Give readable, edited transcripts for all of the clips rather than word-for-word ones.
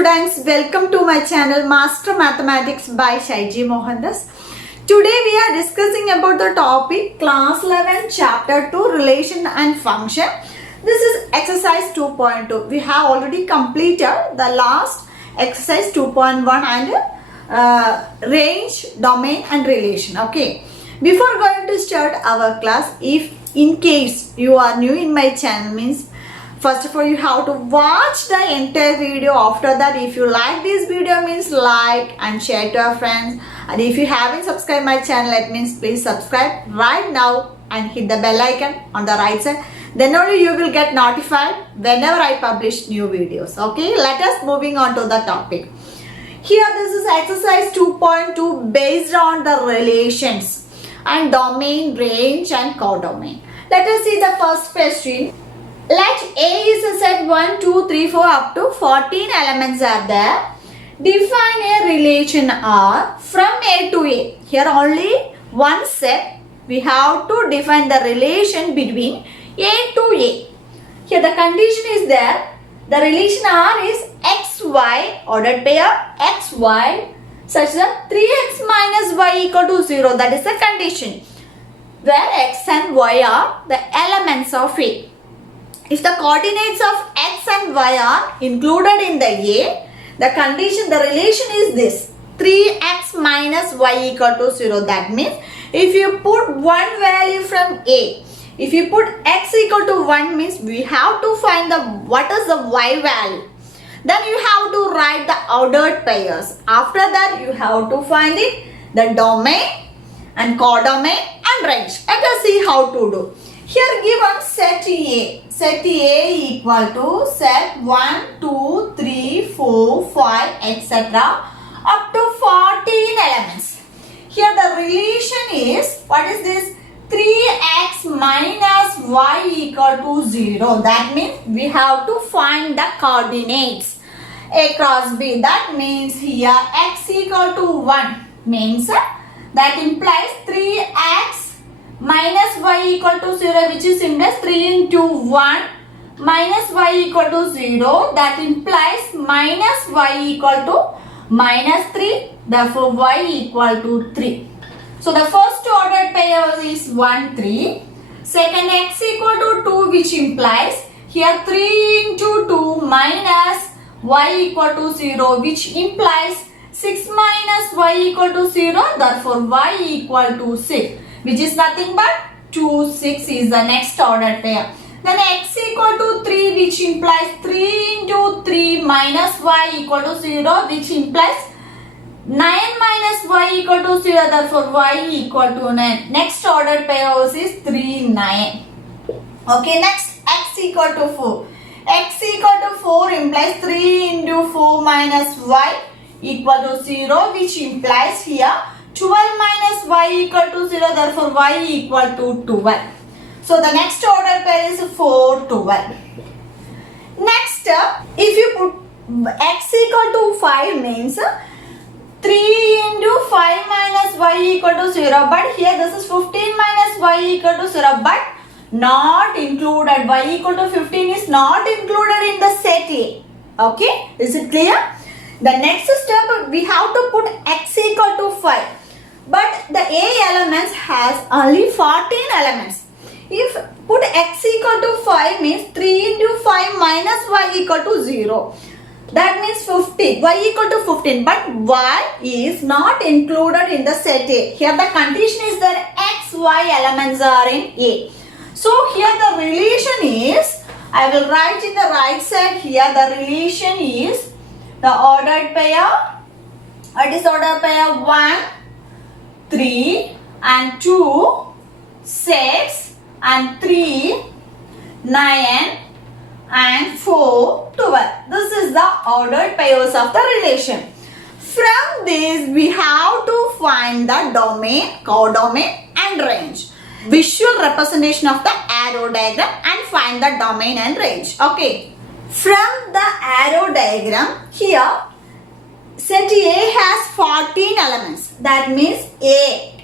students, welcome to my channel Master Mathematics by Shaiji Mohandas. Today we are discussing about the topic class 11 chapter 2 relation and function. This is exercise 2.2. We have already completed the last exercise 2.1 and range, domain and relation. Okay. Before going to start our class, if in case you are new in my channel, means first of all you have to watch the entire video. After that, if you like this video, means like and share to your friends. And if you haven't subscribed my channel, that means please subscribe right now and hit the bell icon on the right side. Then only you will get notified whenever I publish new videos. Okay, let us moving on to the topic. Here this is exercise 2.2 based on the relations and domain, range and codomain. Let us see the first question. Let A is a set 1, 2, 3, 4 up to 14 elements are there. Define a relation R from A to A. Here only one set. We have to define the relation between A to A. Here the condition is there. The relation R is XY, ordered pair XY, such that 3x minus y equal to 0. That is the condition. Where x and y are the elements of A. If the coordinates of x and y are included in the A, the condition, the relation is this. 3x minus y equal to 0. That means if you put one value from A, if you put x equal to 1 means we have to find the what is the y value. Then you have to write the ordered pairs. After that you have to find it, the domain and codomain and range. Let us see how to do. Here given set A. Set A equal to set 1, 2, 3, 4, 5, etc. up to 14 elements. Here the relation is, what is this? 3x minus y equal to 0. That means we have to find the coordinates. A cross B. That means here x equal to 1 means that implies 3x minus y equal to 0, which is implies 3 into 1 minus y equal to 0. That implies minus y equal to minus 3. Therefore, y equal to 3. So, the first ordered pair is 1, 3. Second, x equal to 2, which implies here 3 into 2 minus y equal to 0, which implies 6 minus y equal to 0. Therefore, y equal to 6. Which is nothing but 2, 6 is the next ordered pair. Then x equal to 3, which implies 3 into 3 minus y equal to 0, which implies 9 minus y equal to 0. Therefore, y equal to 9. Next ordered pair is 3, 9. Okay, next x equal to 4. X equal to 4 implies 3 into 4 minus y equal to 0, which implies here 12 minus y equal to 0, therefore y equal to 12. So the next order pair is 4, 12. Next, if you put x equal to 5 means 3 into 5 minus y equal to 0. But here this is 15 minus y equal to 0, but not included. Y equal to 15 is not included in the set A. Okay, is it clear? The next step, we have to put x equal to 5. But the A elements has only 14 elements. If put x equal to 5 means 3 into 5 minus y equal to 0. That means 15. Y equal to 15. But y is not included in the set A. Here the condition is that x, y elements are in A. So here the relation is, I will write in the right side here, the relation is the ordered pair. What is ordered pair? 1, 3 and 2, 6 and 3, 9 and 4, 12. This is the ordered pairs of the relation. From this, we have to find the domain, codomain and range. Visual representation of the arrow diagram and find the domain and range. Okay. From the arrow diagram, here set A has 14 elements. That means A.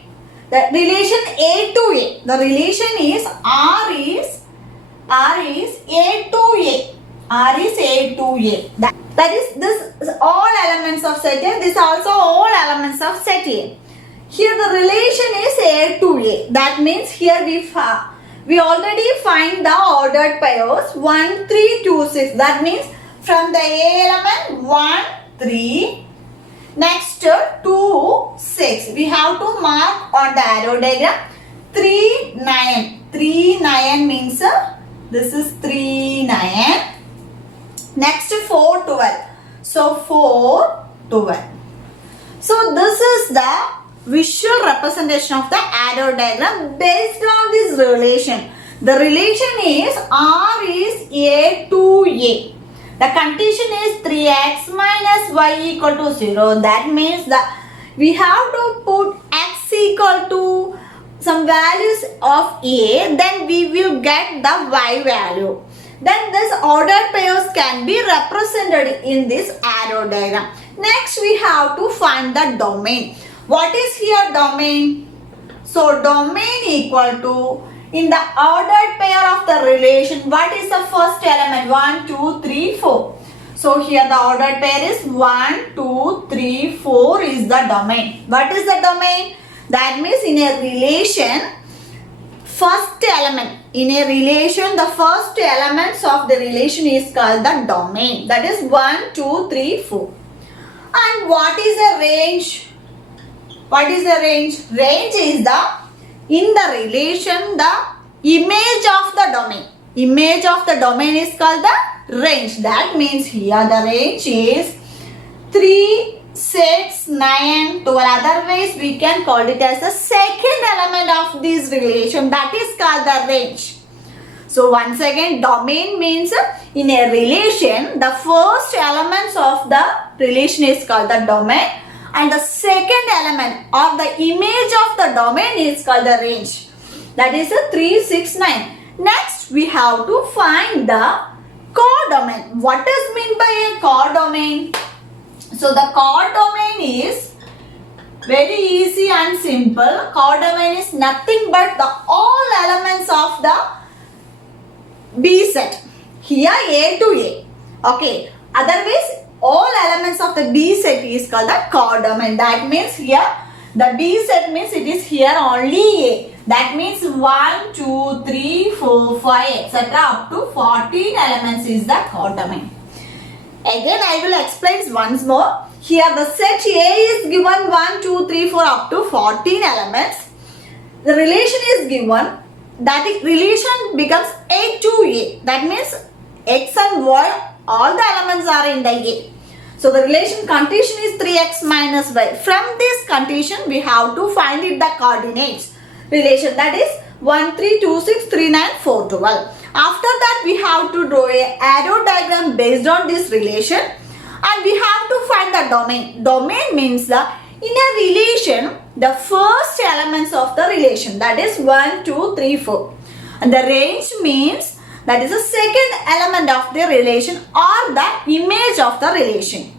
The relation A to A. The relation is R is A to A. R is A to A. That is this is all elements of set A. This also all elements of set A. Here the relation is A to A. That means here we already find the ordered pairs 1, 3, 2, 6. That means from the A element 1, 3. Next 2, 6. We have to mark on the arrow diagram 3, 9. 3, 9 means this is 3, 9. Next 4, 12. So 4, 12. So this is the visual representation of the arrow diagram based on this relation. The relation is R is A to A. The condition is 3x minus y equal to 0. That means that we have to put x equal to some values of A. Then we will get the y value. Then this ordered pairs can be represented in this arrow diagram. Next we have to find the domain. What is here domain? So domain equal to, in the ordered pair of the relation, what is the first element? 1, 2, 3, 4. So here the ordered pair is 1, 2, 3, 4 is the domain. What is the domain? That means in a relation, first element. In a relation, the first elements of the relation is called the domain. That is 1, 2, 3, 4. And what is a range? What is the range? Range is the, in the relation, the image of the domain. Image of the domain is called the range. That means here the range is 3, 6, 9, 12. Otherwise we can call it as the second element of this relation. That is called the range. So once again, domain means in a relation, the first elements of the relation is called the domain. And the second element or the image of the domain is called the range. That is a 3, 6, 9. Next, we have to find the codomain. What is meant by a codomain? So the codomain is very easy and simple. Codomain is nothing but the all elements of the B set. Here A to A. Okay. Otherwise, all elements of the B set is called the codomain. That means here the B set means it is here only A. That means 1, 2, 3, 4, 5 etc. up to 14 elements is the codomain. Again I will explain once more. Here the set A is given 1, 2, 3, 4 up to 14 elements. The relation is given. That relation becomes A to A. That means X and Y, all the elements are in the A. So the relation condition is 3x minus y. From this condition we have to find it the coordinates relation, that is 1, 3, 2, 6, 3, 9, 4, 12. After that we have to draw a arrow diagram based on this relation and we have to find the domain. Domain means the in a relation the first elements of the relation, that is 1, 2, 3, 4. And the range means that is the second element of the relation or the image of the relation.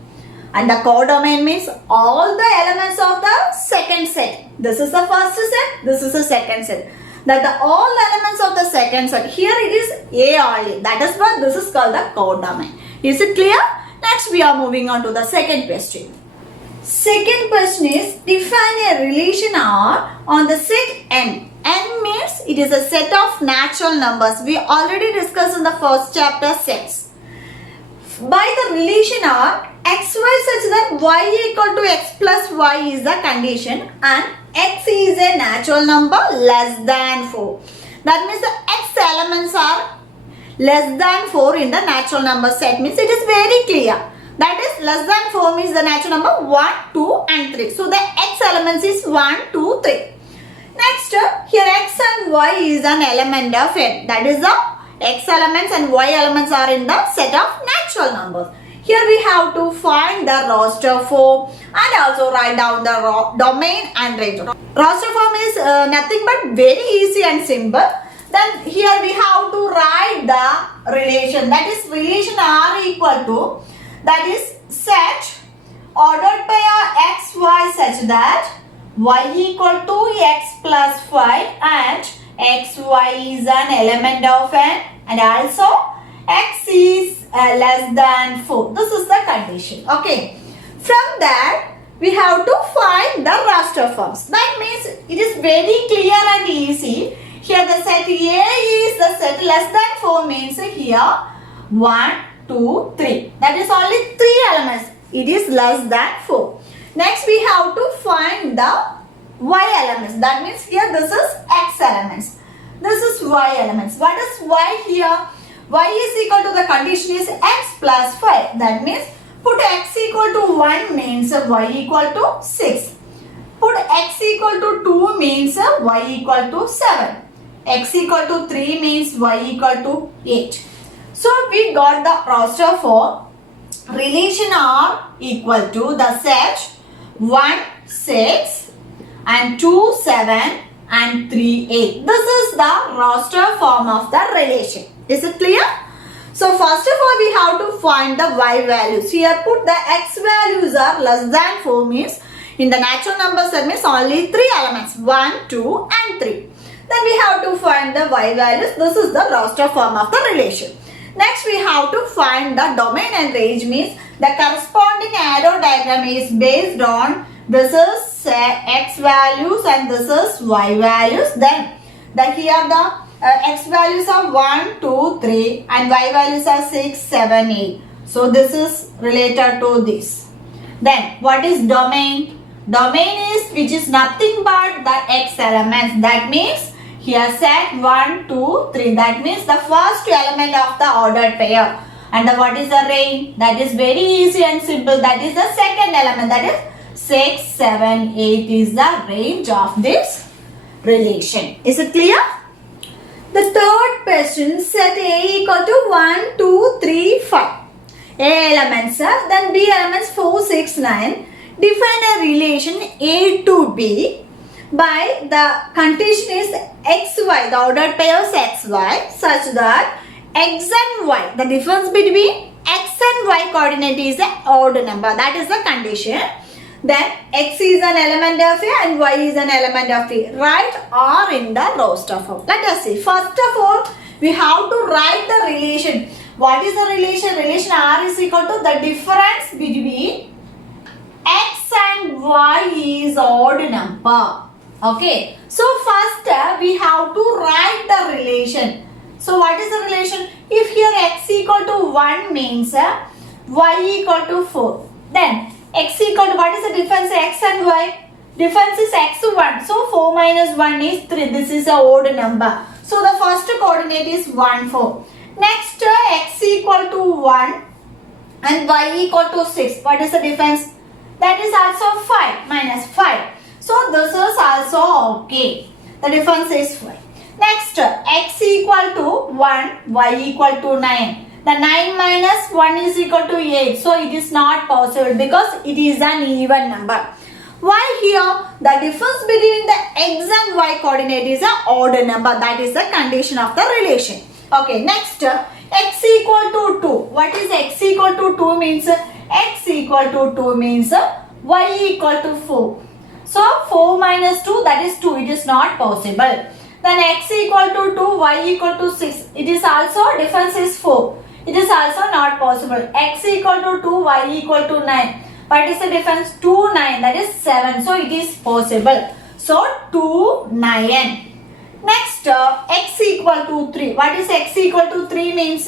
And the codomain means all the elements of the second set. This is the first set, this is the second set. That the all elements of the second set. Here it is A only. That is why this is called the codomain. Is it clear? Next we are moving on to the second question. Second question is define a relation R on the set N. N means it is a set of natural numbers. We already discussed in the first chapter sets. By the relation R, xy such that y equal to x plus y is the condition and x is a natural number less than 4. That means the x elements are less than 4 in the natural number set. Means it is very clear. That is less than 4 means the natural number 1, 2 and 3. So the x elements is 1, 2, 3. Next, here x and y is an element of n. That is the x elements and y elements are in the set of natural numbers. Here we have to find the roster form and also write down the domain and range. Roster form is nothing but very easy and simple. Then here we have to write the relation. That is relation R equal to, that is set ordered by x, y such that y equal to x plus 5 and x, y is an element of n and also x is less than 4. This is the condition. Okay. From that, we have to find the raster forms. That means it is very clear and easy. Here the set A is the set less than 4 means here 1, 2, 3. That is only 3 elements. It is less than 4. Next we have to find the y elements. That means here this is x elements. This is y elements. What is y here? Y is equal to the condition is x plus 5. That means put x equal to 1 means y equal to 6. Put x equal to 2 means y equal to 7. X equal to 3 means y equal to 8. So we got the roster for relation R equal to the set 1, 6 and 2, 7 and 3, 8. This is the roster form of the relation. Is it clear? So first of all, we have to find the y values. Here put the x values are less than 4 means in the natural number set means only 3 elements 1, 2 and 3. Then we have to find the y values. This is the roster form of the relation. Next we have to find the domain and range means the corresponding arrow diagram is based on this is x values and this is y values. Then here the x values are 1, 2, 3 and y values are 6, 7, 8. So this is related to this. Then what is domain? Domain is which is nothing but the x elements. That means here set 1, 2, 3. That means the first element of the ordered pair. And what is the range? That is very easy and simple. That is the second element. That is 6, 7, 8 is the range of this relation. Is it clear? The third question, set A equal to 1, 2, 3, 5. A elements are, then B elements 4, 6, 9. Define a relation A to B by the condition is xy, the ordered pairs xy, such that x and y, the difference between x and y coordinate is an odd number. That is the condition. Then x is an element of A and y is an element of A. Write R in the roster form. Let us see. First of all, we have to write the relation. What is the relation? Relation R is equal to the difference between x and y is odd number. Okay. So first we have to write the relation. So what is the relation? If here x equal to 1 means y equal to 4. Then x equal to, what is the difference x and y? Difference is x1. So 4 minus 1 is 3. This is a odd number. So the first coordinate is 1, 4. Next x equal to 1 and y equal to 6. What is the difference? That is also 5 minus 5. So this is also okay. The difference is 5. Next x equal to 1, y equal to 9. The 9 minus 1 is equal to 8. So it is not possible because it is an even number. Why here? The difference between the x and y coordinate is an odd number. That is the condition of the relation. Okay, next x equal to 2. What is x equal to 2 means? X equal to 2 means y equal to 4. So 4 minus 2, that is 2. It is not possible. Then x equal to 2, y equal to 6. It is also, difference is 4. It is also not possible. X equal to 2, y equal to 9. What is the difference? 2, 9. That is 7. So it is possible. So 2, 9. Next x equal to 3. What is x equal to 3 means?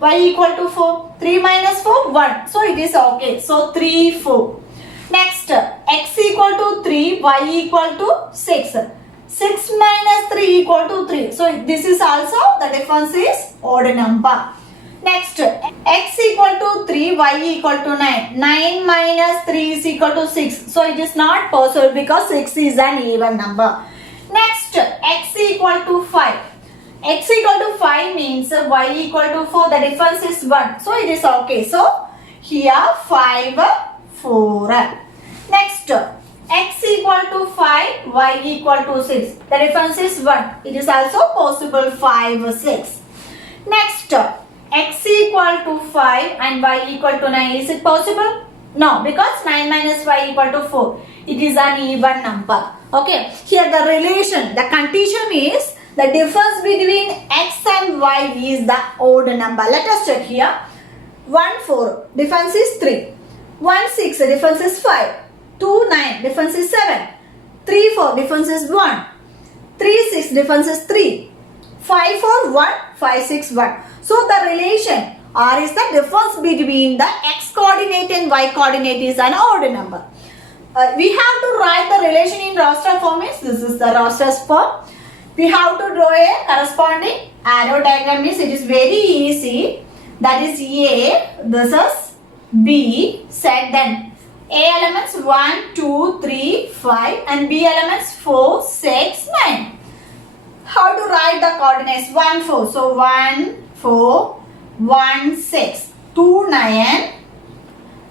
Y equal to 4. 3 minus 4, 1. So it is okay. So 3, 4. Next x equal to 3, y equal to 6. 6 minus 3 equal to 3. So this is also, the difference is odd number. Next x equal to 3, y equal to 9. 9 minus 3 is equal to 6. So it is not possible because 6 is an even number. Next x equal to 5. X equal to 5 means y equal to 4. The difference is 1. So it is okay. So here 5, 4. Next x equal to 5, y equal to 6. The difference is 1. It is also possible 5, 6. Next x equal to 5 and y equal to 9. Is it possible? No, because 9 minus y equal to 4. It is an even number. Okay. Here the relation, the condition is the difference between x and y is the odd number. Let us check here. 1 4 difference is 3. 1 6 difference is 5. 2 9 difference is 7. 3 4 difference is 1. 3 6 difference is 3. 5 4 1 5 6 1. So the relation R is the difference between the x coordinate and y coordinate is an odd number. We have to write the relation in roster form. This is the roster form. We have to draw a corresponding arrow diagram. Means it is very easy. That is A, this is B, set then A elements 1, 2, 3, 5 and B elements 4, 6, 9. How to write the coordinates? 1, 4. So 1, 4, 1, 6, 2, 9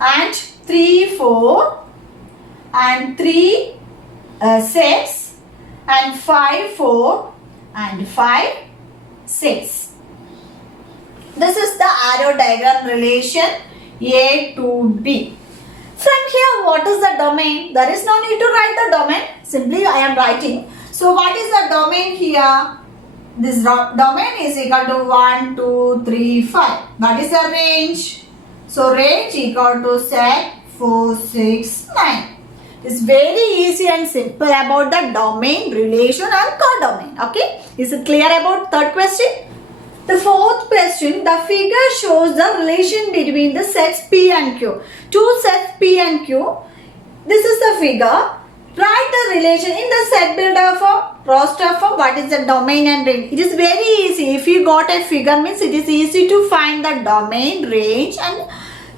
and 3, 4 and 3, 6 and 5, 4 and 5, 6. This is the arrow diagram relation A to B. From here, what is the domain? There is no need to write the domain. Simply I am writing. So what is the domain here? This domain is equal to 1, 2, 3, 5. That is the range. So range equal to set 4, 6, 9. It's very easy and simple about the domain, relation and codomain. Okay. Is it clear about third question? The fourth question, the figure shows the relation between the sets P and Q. Two sets P and Q. This is the figure. Write the relation in the set builder form, roster form. What is the domain and range? It is very easy. If you got a figure, means it is easy to find the domain, range, and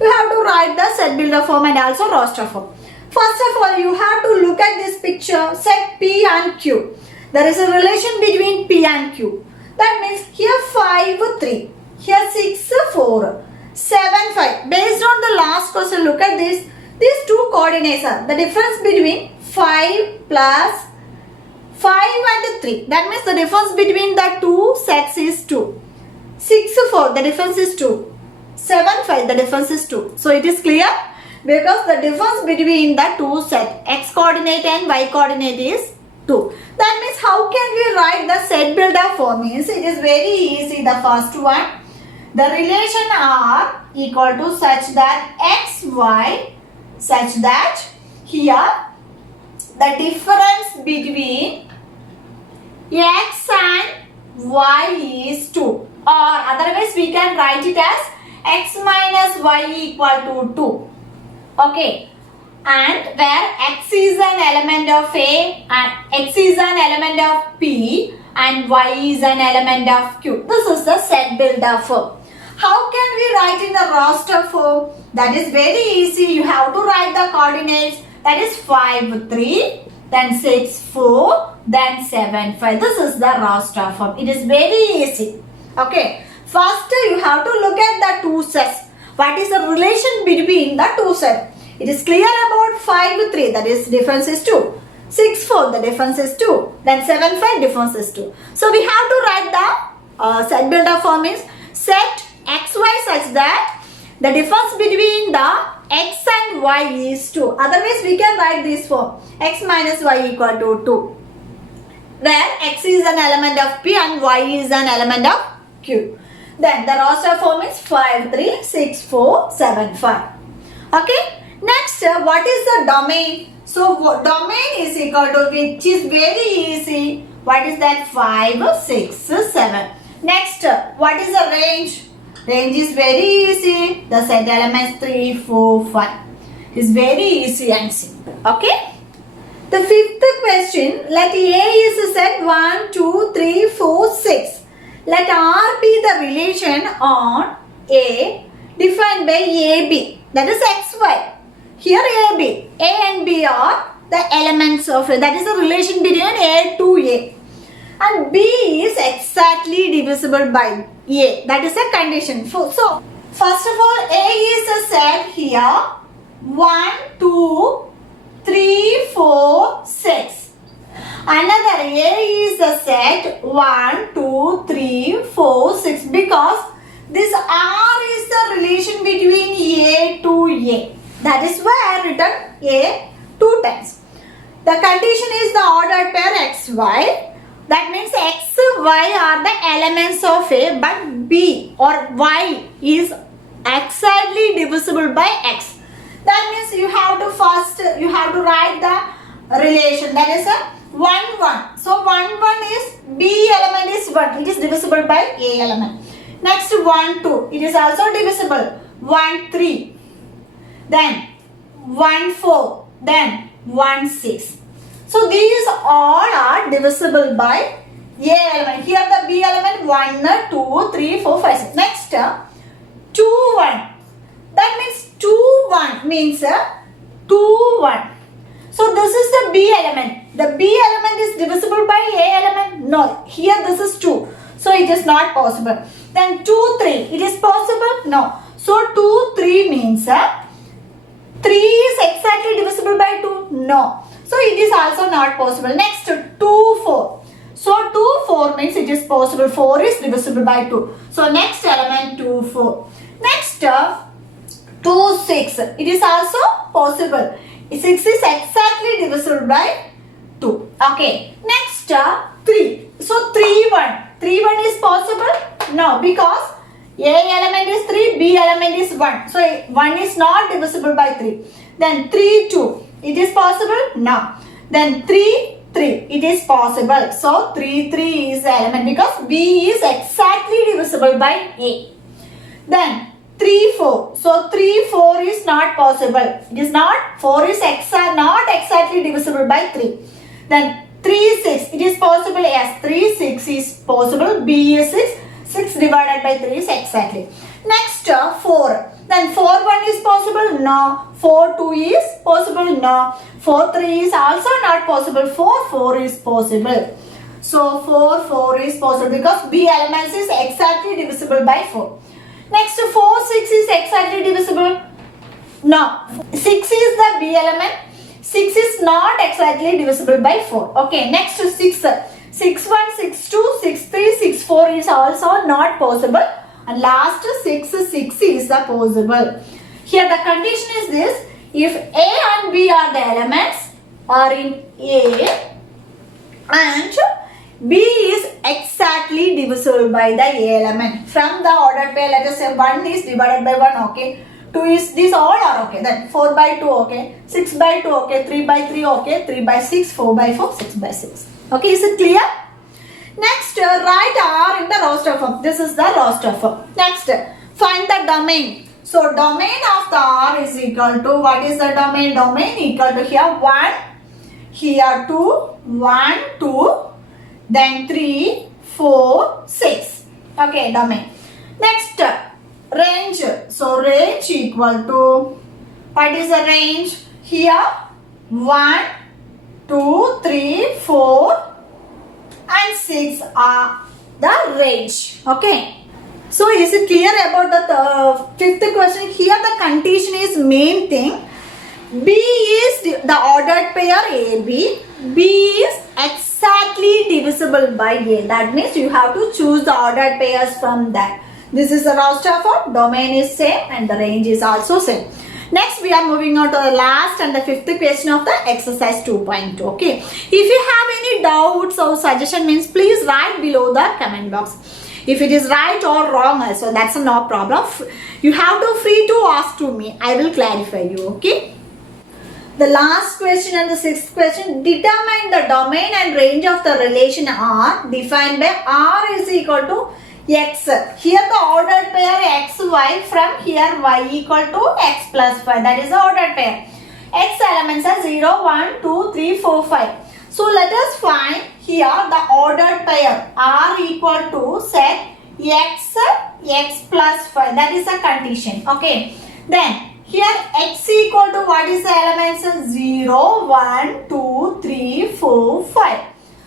you have to write the set builder form and also roster form. First of all, you have to look at this picture, set P and Q. There is a relation between P and Q. That means here 5, 3, here 6, 4, 7, 5. Based on the last question, look at this. These two coordinates are the difference between 5 plus 5 and 3. That means the difference between the two sets is 2. 6, 4, the difference is 2. 7, 5, the difference is 2. So it is clear? Because the difference between the two sets, x coordinate and y coordinate is 2. That means how can we write the set builder form? Means it is very easy. The first one, the relation R equal to such that x, y, such that here the difference between x and y is 2. Or otherwise we can write it as x minus y equal to 2. Okay. And where x is an element of A and x is an element of P and y is an element of Q. This is the set builder form. How can we write in the roster form? That is very easy. You have to write the coordinates. That is 5, 3, then 6, 4, then 7, 5. This is the roster form. It is very easy. Okay. First, you have to look at the two sets. What is the relation between the two sets? It is clear about 5, 3, that is difference is 2. 6, 4, the difference is 2. Then 7, 5, difference is 2. So we have to write the set builder form is set x, y such that the difference between the x and y is 2. Otherwise we can write this form x minus y equal to 2. Where x is an element of P and y is an element of Q. Then the roster form is 5, 3, 6, 4, 7, 5. Okay. Next, what is the domain? So, domain is equal to, which is very easy. What is that? 5, 6, 7. Next, what is the range? Range is very easy. The set elements 3, 4, 5. Is very easy and simple. Okay. The fifth question, let A is a set 1, 2, 3, 4, 6. Let R be the relation on A defined by AB. That is x, y. Here AB, A and B are the elements of it. That is the relation between A to A. And B is exactly divisible by A. That is a condition. So, first of all, A is a set here. 1, 2, 3, 4, 6. Another A is a set 1, 2, 3, 4, 6. Because this R is the relation between A to A. That is why I have written A 2 times. The condition is the ordered pair x, y. That means x, Y are the elements of A, but B or Y is exactly divisible by X. That means you have to write the relation. That is a 1 1. So 1 1 is B element is 1. It is divisible by A element. Next 1 2. It is also divisible. 1 3. Then 1 4. Then 1 6. So these all are divisible by A element. Here the B element 1 2 3 4 5 6. Next 2 1. That means 2 1 means 2 1. So this is the B element. The B element is divisible by A element? No. Here this is 2. So it is not possible. Then 2 3. It is possible? No. So 2 3 means 3 is exactly divisible by 2? No. So it is also not possible. Next 2 4. So 2 4 means it is possible. 4 is divisible by 2. So next element 2 4. Next 2 6. It is also possible. 6 is exactly divisible by 2. Okay. Next 3. So 3 1. 3 1 is possible? No, because A element is 3, B element is 1. So 1 is not divisible by 3. Then 3 2. It is possible? No. Then 3 3. It is possible. So 3 3 is the element because B is exactly divisible by A. Then 3 4. So 3 4 is not possible. It is not. 4 is not exactly divisible by 3. Then 3 6. It is possible. Yes, 3 6 is possible. B is 6. 6 divided by 3 is exactly. Next 4. Then 4 1 is possible? No. 4 2 is possible? No. 4 3 is also not possible. 4 4 is possible. So 4 4 is possible because B elements is exactly divisible by 4. Next 4 6 is exactly divisible? No. 6 is the B element. 6 is not exactly divisible by 4. Okay. Next 6. 6 1 6 2 6 3 6 4 is also not possible. And last 6 6 is the possible. Here the condition is this. If A and B are the elements are in A and B is exactly divisible by the A element. From the ordered pair, let us say 1 is divided by 1, okay. 2 is, these all are okay. Then 4 by 2, okay. 6 by 2, okay. 3 by 3, okay. 3 by 6, 4 by 4, 6 by 6. Okay, is it clear? Next, write R in the roster form. This is the roster form. Next, find the domain. So, domain of the R is equal to, what is the domain? Domain equal to here 1, here 2, 1, 2, then 3, 4, 6. Okay, domain. Next, range. So, range equal to, what is the range? Here 1, 2, 3, 4 and 6 are the range. Okay. So is it clear about the fifth question? Here the condition is main thing. B is the ordered pair AB. B is exactly divisible by A. That means you have to choose the ordered pairs from that. This is the roster form. Domain is same and the range is also same. Next, we are moving on to the last and the fifth question of the exercise 2.2. Okay. If you have any doubts or suggestion means please write below the comment box. If it is right or wrong also, that's no problem. You have to free to ask to me. I will clarify you. Okay. The last question and the sixth question. Determine the domain and range of the relation R defined by R is equal to X. Here the ordered pair X, Y, from here Y equal to X plus 5. That is the ordered pair. X elements are 0, 1, 2, 3, 4, 5. So let us find here the ordered pair R equal to set X, X plus 5. That is the condition. Okay. Then here X equal to what is the elements? 0, 1, 2, 3, 4, 5.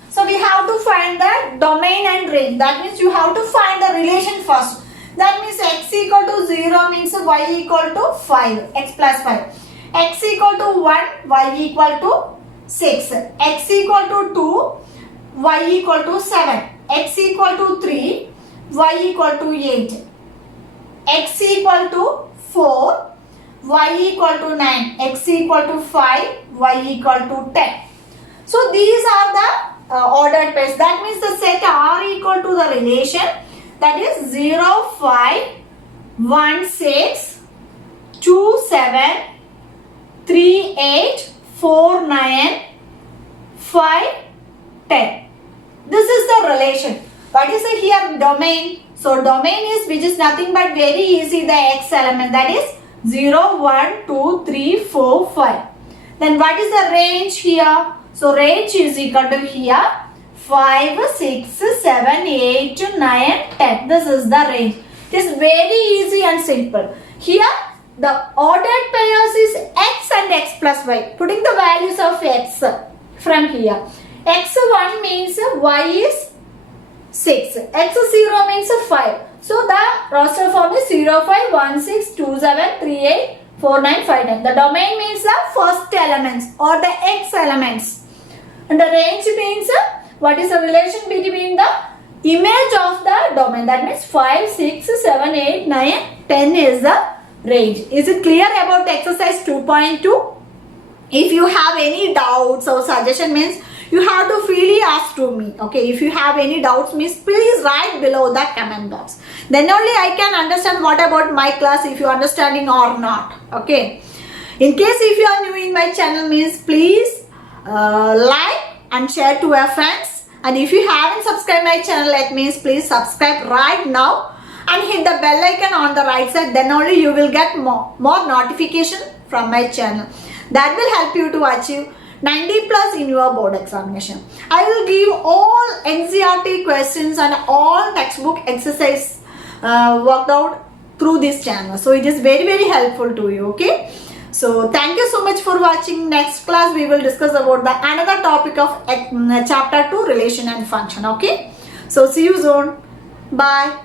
So we have to find the domain and range. That means you have to find the relation first. That means X equal to 0 means Y equal to 5. X plus 5. X equal to 1, Y equal to 6. X equal to 2, Y equal to 7. X equal to 3, Y equal to 8. X equal to 4, Y equal to 9. X equal to 5, Y equal to 10. So these are the ordered pairs. That means the set R equal relation, that is 0, 5, 1, 6, 2, 7, 3, 8, 4, 9, 5, 10. This is the relation. What is the here domain? So domain is, which is nothing but very easy, the x element, that is 0, 1, 2, 3, 4, 5. Then what is the range here? So range is equal to here 5, 6, 7, 8, 9, 10. This is the range. It is very easy and simple. Here the ordered pairs is x and x plus y. Putting the values of x from here. x1 means y is 6. x0 means 5. So the roster form is 0, 5, 1, 6, 2, 7, 3, 8, 4, 9, 5, 10. The domain means the first elements or the x elements. And the range means what is the relation between the image of the domain. That means 5, 6, 7, 8, 9, 10 is the range. Is it clear about the exercise 2.2? If you have any doubts or suggestion means you have to freely ask to me. Okay, if you have any doubts means please write below the comment box. Then only I can understand what about my class, if you are understanding or not. Okay. In case if you are new in my channel means please like and share to your friends. And if you haven't subscribed my channel yet means please subscribe right now and hit the bell icon on the right side. Then only you will get more notification from my channel. That will help you to achieve 90 plus in your board examination. I will give all NCERT questions and all textbook exercise worked out through this channel. So it is very helpful to you. Okay. So thank you so much for watching. Next class we will discuss about the another topic of chapter 2, relation and function. Okay. So see you soon. Bye.